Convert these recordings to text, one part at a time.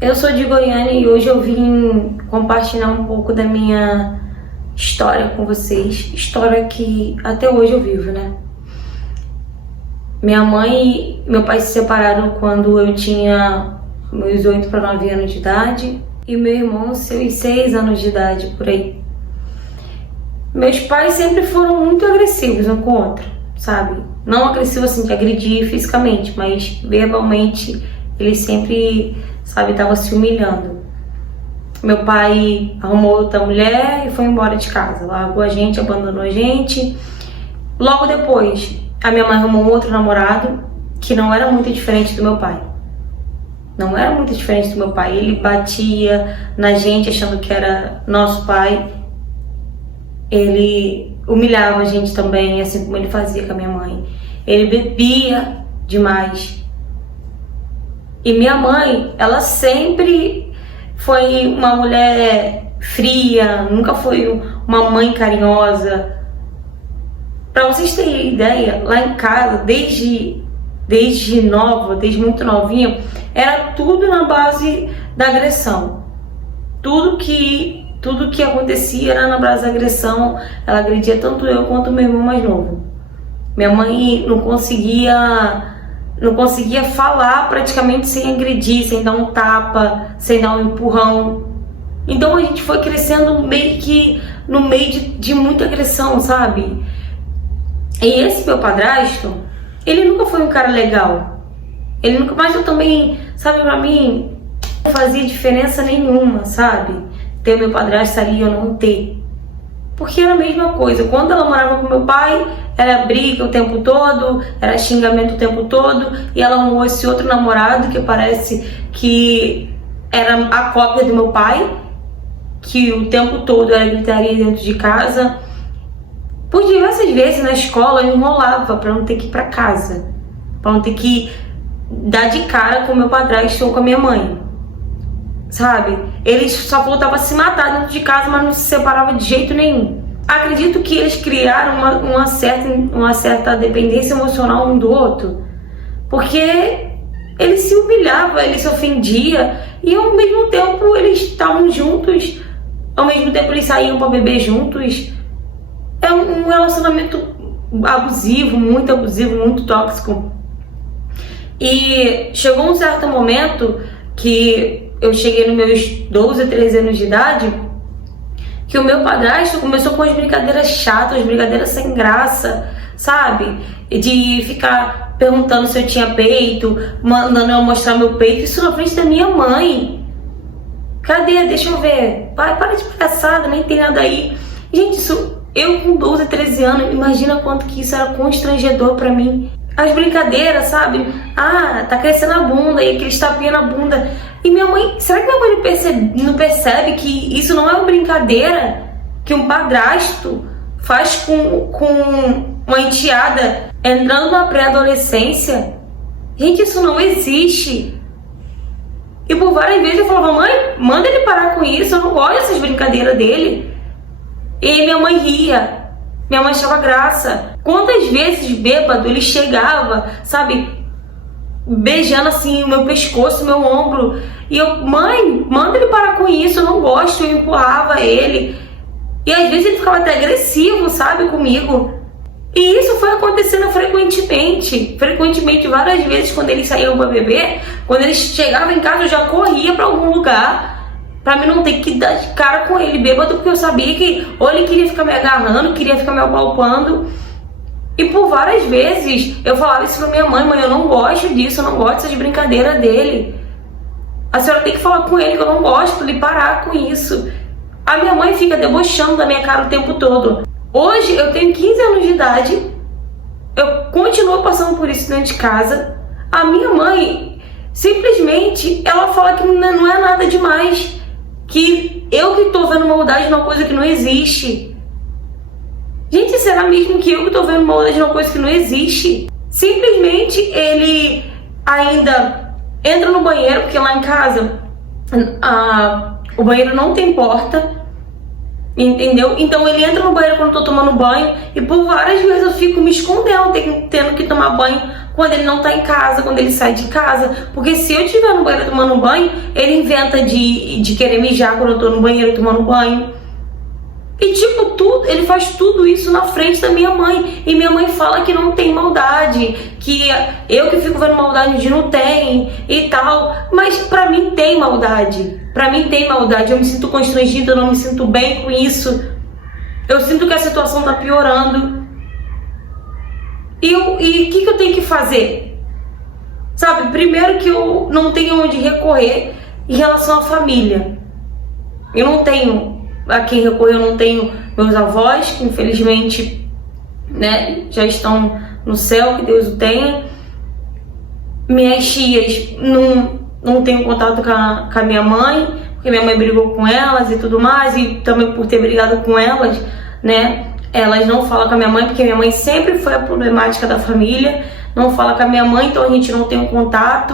Eu sou de Goiânia e hoje eu vim compartilhar um pouco da minha história com vocês. História que até hoje eu vivo, né? Minha mãe e meu pai se separaram quando eu tinha meus 8 para 9 anos de idade e meu irmão seus 6 anos de idade, por aí. Meus pais sempre foram muito agressivos um com o outro, sabe? Não agressivos assim de agredir fisicamente, mas verbalmente eles sempre, sabe, estavam se humilhando. Meu pai arrumou outra mulher e foi embora de casa, largou a gente, abandonou a gente. Logo depois, a minha mãe arrumou um outro namorado que não era muito diferente do meu pai. Não era muito diferente do meu pai. Ele batia na gente achando que era nosso pai. Ele humilhava a gente também, assim como ele fazia com a minha mãe. Ele bebia demais. E minha mãe, ela sempre foi uma mulher fria, nunca foi uma mãe carinhosa. Pra vocês terem ideia, lá em casa, desde nova, desde muito novinha, era tudo na base da agressão. Tudo que acontecia era na base da agressão. Ela agredia tanto eu quanto meu irmão mais novo. Minha mãe não conseguia falar praticamente sem agredir, sem dar um tapa, sem dar um empurrão. Então a gente foi crescendo meio que no meio de muita agressão, sabe? E esse meu padrasto, ele nunca foi um cara legal. Mas eu também, sabe, pra mim, não fazia diferença nenhuma, sabe? Ter o meu padrasto ali ou não ter. Porque era a mesma coisa. Quando ela morava com meu pai, era briga o tempo todo, era xingamento o tempo todo, e ela arrumou esse outro namorado que parece que era a cópia do meu pai, que o tempo todo era gritaria dentro de casa. Por diversas vezes na escola eu enrolava pra não ter que ir pra casa, pra não ter que dar de cara com meu padrasto ou com a minha mãe, sabe? Eles só voltavam a se matar dentro de casa, mas não se separavam de jeito nenhum. Acredito que eles criaram uma certa dependência emocional um do outro, porque eles se humilhavam, eles se ofendiam, e ao mesmo tempo eles estavam juntos, ao mesmo tempo eles saíam para beber juntos. É um relacionamento abusivo, muito tóxico. E chegou um certo momento que eu cheguei nos meus 12, 13 anos de idade, que o meu padrasto começou com as brincadeiras chatas, as brincadeiras sem graça, sabe? De ficar perguntando se eu tinha peito, mandando eu mostrar meu peito, isso na frente da minha mãe. Cadê? Deixa eu ver. Pai, para de palhaçada, nem tem nada aí. Gente, isso... Eu com 12, 13 anos, imagina quanto que isso era constrangedor pra mim. As brincadeiras, sabe? Ah, tá crescendo a bunda, e aqueles tapinhas na bunda. E minha mãe, será que minha mãe não percebe que isso não é uma brincadeira? Que um padrasto faz com uma enteada entrando na pré-adolescência? Gente, isso não existe. E por várias vezes eu falava, mãe, manda ele parar com isso, eu não gosto dessas brincadeiras dele. E minha mãe ria, minha mãe achava graça. Quantas vezes bêbado ele chegava, sabe, beijando assim o meu pescoço, o meu ombro. E eu, mãe, manda ele parar com isso, eu não gosto, eu empurrava ele. E às vezes ele ficava até agressivo, sabe, comigo. E isso foi acontecendo frequentemente, várias vezes quando eles saíam para beber. Quando eles chegavam em casa eu já corria para algum lugar, pra mim não ter que dar de cara com ele bêbado, porque eu sabia que ou ele queria ficar me agarrando, queria ficar me apalpando. E por várias vezes eu falava isso pra minha mãe, mãe, eu não gosto disso, eu não gosto dessas brincadeiras dele. A senhora tem que falar com ele que eu não gosto de parar com isso. A minha mãe fica debochando da minha cara o tempo todo. Hoje eu tenho 15 anos de idade, eu continuo passando por isso dentro de casa. A minha mãe, simplesmente, ela fala que não é nada demais. Que eu que tô vendo maldade numa coisa que não existe. Gente, será mesmo que eu que tô vendo maldade numa coisa que não existe? Simplesmente ele ainda entra no banheiro, porque lá em casa o banheiro não tem porta, entendeu? Então ele entra no banheiro quando eu tô tomando banho, e por várias vezes eu fico me escondendo, tendo que tomar banho quando ele não tá em casa, quando ele sai de casa. Porque se eu estiver no banheiro tomando banho, ele inventa de querer mijar quando eu tô no banheiro tomando banho. E tipo, tudo, ele faz tudo isso na frente da minha mãe. E minha mãe fala que não tem maldade, que eu que fico vendo maldade de não tem e tal. Mas pra mim tem maldade. Pra mim tem maldade. Eu me sinto constrangida, eu não me sinto bem com isso. Eu sinto que a situação tá piorando. E o que eu tenho que fazer? Sabe, primeiro que eu não tenho onde recorrer em relação à família. Eu não tenho a quem recorrer, eu não tenho meus avós, que infelizmente, né, já estão no céu, que Deus o tenha. Minhas tias, não tenho contato com a minha mãe, porque minha mãe brigou com elas e tudo mais, e também por ter brigado com elas, né, elas não falam com a minha mãe, porque minha mãe sempre foi a problemática da família, não fala com a minha mãe, então a gente não tem um contato.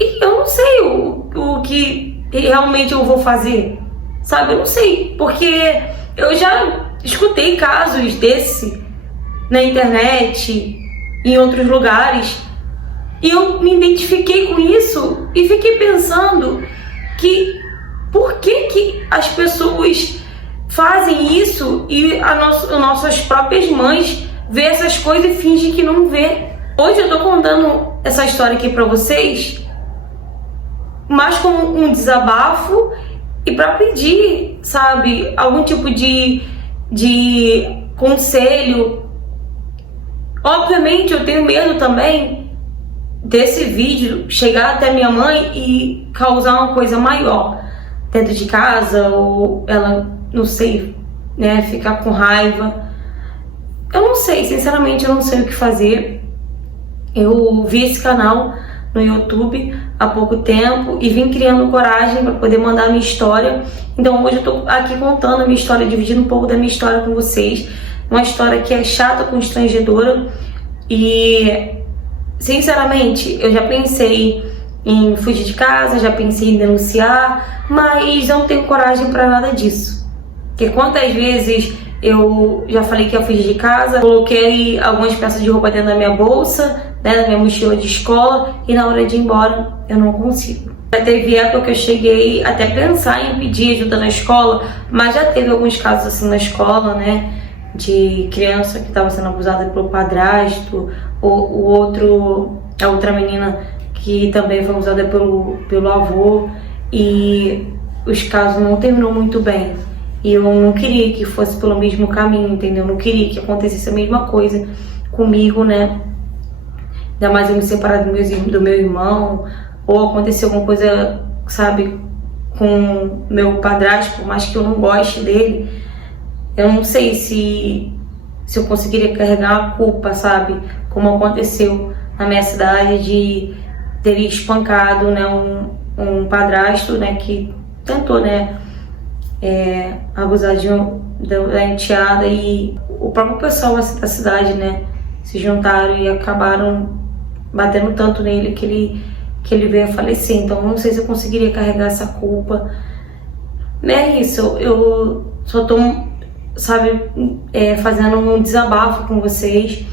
E eu não sei o que realmente eu vou fazer, sabe? Eu não sei, porque eu já escutei casos desse na internet, em outros lugares, e eu me identifiquei com isso e fiquei pensando que por que as pessoas fazem isso e as nossas próprias mães vê essas coisas e fingem que não vê. Hoje eu tô contando essa história aqui pra vocês mais como um desabafo e para pedir, sabe, algum tipo de conselho. Obviamente eu tenho medo também desse vídeo chegar até minha mãe e causar uma coisa maior dentro de casa, ou ela, não sei, né, ficar com raiva. Eu não sei, sinceramente eu não sei o que fazer. Eu vi esse canal no YouTube há pouco tempo e vim criando coragem para poder mandar a minha história. Então hoje eu tô aqui contando a minha história, dividindo um pouco da minha história com vocês. Uma história que é chata, constrangedora, e sinceramente eu já pensei em fugir de casa, já pensei em denunciar, mas eu não tenho coragem para nada disso. Porque quantas vezes eu já falei que ia fugir de casa, coloquei algumas peças de roupa dentro da minha bolsa, né, da minha mochila de escola, e na hora de ir embora eu não consigo. Já teve época que eu cheguei até pensar em pedir ajuda na escola, mas já teve alguns casos assim na escola, né, de criança que estava sendo abusada pelo padrasto, ou a outra menina que também foi abusada pelo avô, e os casos não terminam muito bem. E eu não queria que fosse pelo mesmo caminho, entendeu? Eu não queria que acontecesse a mesma coisa comigo, né? Ainda mais eu me separar do meu irmão, ou acontecer alguma coisa, sabe, com meu padrasto, por mais que eu não goste dele. Eu não sei se eu conseguiria carregar a culpa, sabe? Como aconteceu na minha cidade de ter espancado, né, um padrasto, né, que tentou, né, abusar da enteada, e o próprio pessoal assim, da cidade, né, se juntaram e acabaram batendo tanto nele que ele veio a falecer. Então não sei se eu conseguiria carregar essa culpa. Não é isso, eu só tô, sabe, fazendo um desabafo com vocês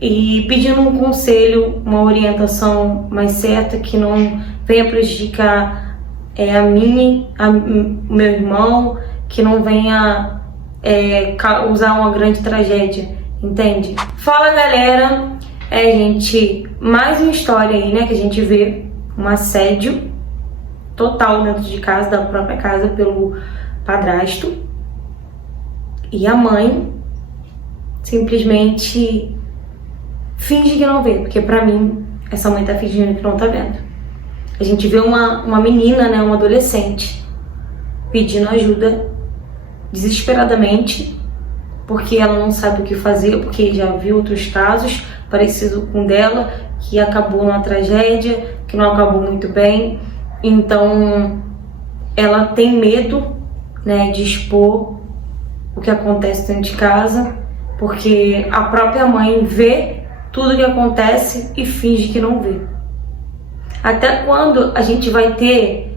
e pedindo um conselho, uma orientação mais certa, que não venha prejudicar a mim, o meu irmão, que não venha causar uma grande tragédia, entende? Fala, galera, gente, mais uma história aí, né, que a gente vê um assédio total dentro de casa, da própria casa, pelo padrasto, e a mãe simplesmente finge que não vê, porque pra mim essa mãe tá fingindo que não tá vendo. A gente vê uma menina, né, uma adolescente, pedindo ajuda desesperadamente, porque ela não sabe o que fazer, porque já viu outros casos parecidos com o dela, que acabou numa tragédia, que não acabou muito bem. Então ela tem medo, né, de expor o que acontece dentro de casa, porque a própria mãe vê tudo o que acontece e finge que não vê. Até quando a gente vai ter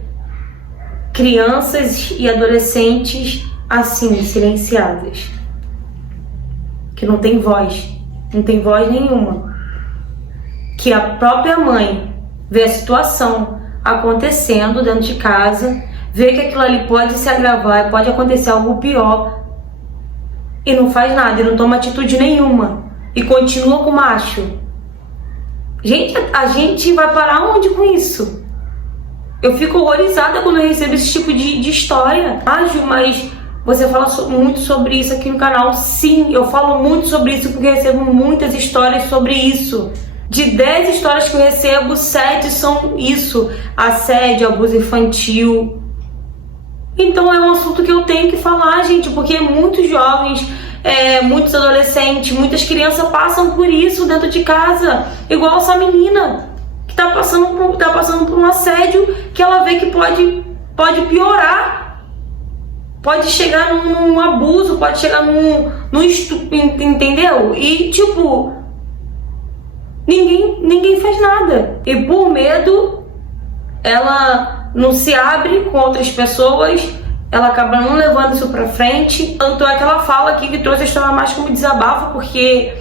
crianças e adolescentes assim, silenciadas, que não tem voz, não tem voz nenhuma. Que a própria mãe vê a situação acontecendo dentro de casa, vê que aquilo ali pode se agravar, pode acontecer algo pior, e não faz nada, e não toma atitude nenhuma, e continua com o macho. Gente, a gente vai parar onde com isso? Eu fico horrorizada quando eu recebo esse tipo de história. Ah, Ju, mas você fala muito sobre isso aqui no canal. Sim, eu falo muito sobre isso porque eu recebo muitas histórias sobre isso. De 10 histórias que eu recebo, 7 são isso: assédio, abuso infantil. Então é um assunto que eu tenho que falar, gente, porque muitos jovens, muitos adolescentes, muitas crianças passam por isso dentro de casa, igual essa menina que tá passando por um assédio que ela vê que pode piorar, pode chegar num abuso, pode chegar num estupro, entendeu? E tipo, ninguém faz nada, e por medo ela não se abre com outras pessoas, ela acaba não levando isso pra frente. Tanto é que ela fala aqui que trouxe a história mais como desabafo, porque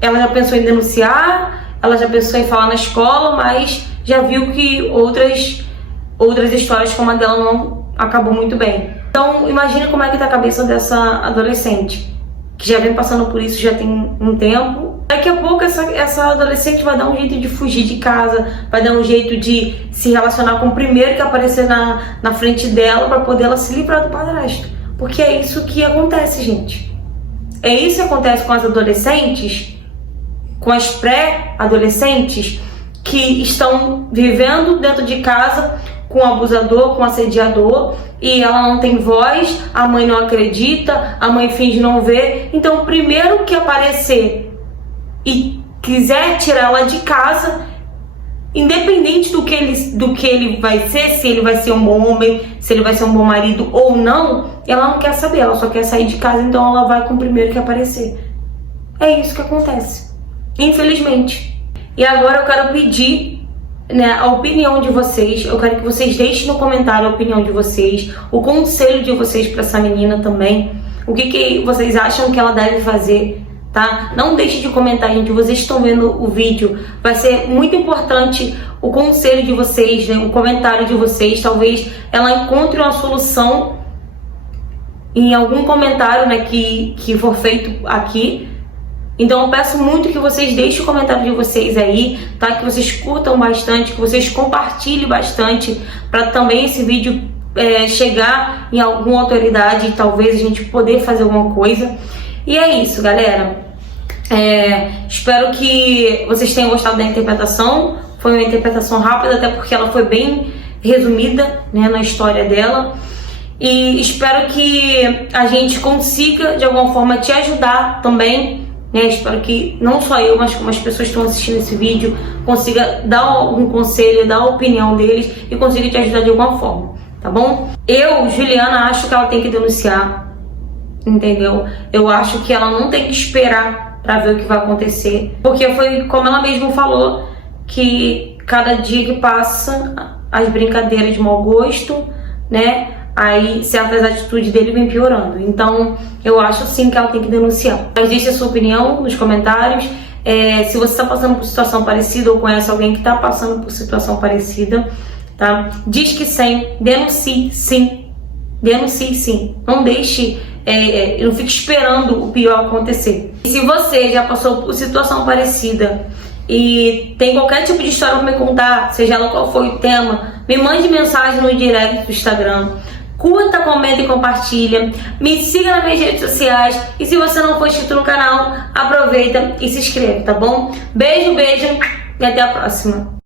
ela já pensou em denunciar, ela já pensou em falar na escola, mas já viu que outras histórias como a dela não acabou muito bem. Então imagina como é que tá a cabeça dessa adolescente, que já vem passando por isso já tem um tempo. Daqui a pouco essa adolescente vai dar um jeito de fugir de casa, vai dar um jeito de se relacionar com o primeiro que aparecer na frente dela para poder ela se livrar do padrasto. Porque é isso que acontece, gente. É isso que acontece com as adolescentes, com as pré-adolescentes que estão vivendo dentro de casa com o abusador, com o assediador, e ela não tem voz, a mãe não acredita, a mãe finge não ver. Então o primeiro que aparecer e quiser tirar ela de casa, independente do que ele vai ser, se ele vai ser um bom homem, se ele vai ser um bom marido ou não, ela não quer saber, ela só quer sair de casa, então ela vai com o primeiro que aparecer. É isso que acontece, infelizmente. E agora eu quero pedir, né, a opinião de vocês. Eu quero que vocês deixem no comentário a opinião de vocês, o conselho de vocês para essa menina também, o que vocês acham que ela deve fazer, tá? Não deixe de comentar, gente. Vocês estão vendo o vídeo, vai ser muito importante o conselho de vocês, né? O comentário de vocês. Talvez ela encontre uma solução em algum comentário, né, que for feito aqui. Então eu peço muito que vocês deixem o comentário de vocês aí, tá? Que vocês curtam bastante, que vocês compartilhem bastante, para também esse vídeo chegar em alguma autoridade e talvez a gente poder fazer alguma coisa. E é isso, galera. Espero que vocês tenham gostado da interpretação. Foi uma interpretação rápida, até porque ela foi bem resumida, né, na história dela. E espero que a gente consiga de alguma forma te ajudar também, né? Espero que não só eu, mas como as pessoas que estão assistindo esse vídeo consiga dar algum conselho, dar a opinião deles e consiga te ajudar de alguma forma, tá bom? Eu, Juliana, acho que ela tem que denunciar, entendeu? Eu acho que ela não tem que esperar pra ver o que vai acontecer, porque foi como ela mesma falou, que cada dia que passa as brincadeiras de mau gosto, né, aí certas atitudes dele vem piorando. Então eu acho sim que ela tem que denunciar. Mas deixe a sua opinião nos comentários. Se você está passando por situação parecida ou conhece alguém que está passando por situação parecida, tá? Diz que sim, denuncie sim, denuncie sim. Não deixe, não fique esperando o pior acontecer. E se você já passou por situação parecida e tem qualquer tipo de história para me contar, seja lá qual foi o tema, me mande mensagem no direct do Instagram. Curta, comenta e compartilha. Me siga nas minhas redes sociais. E se você não for inscrito no canal, aproveita e se inscreve, tá bom? Beijo, beijo e até a próxima.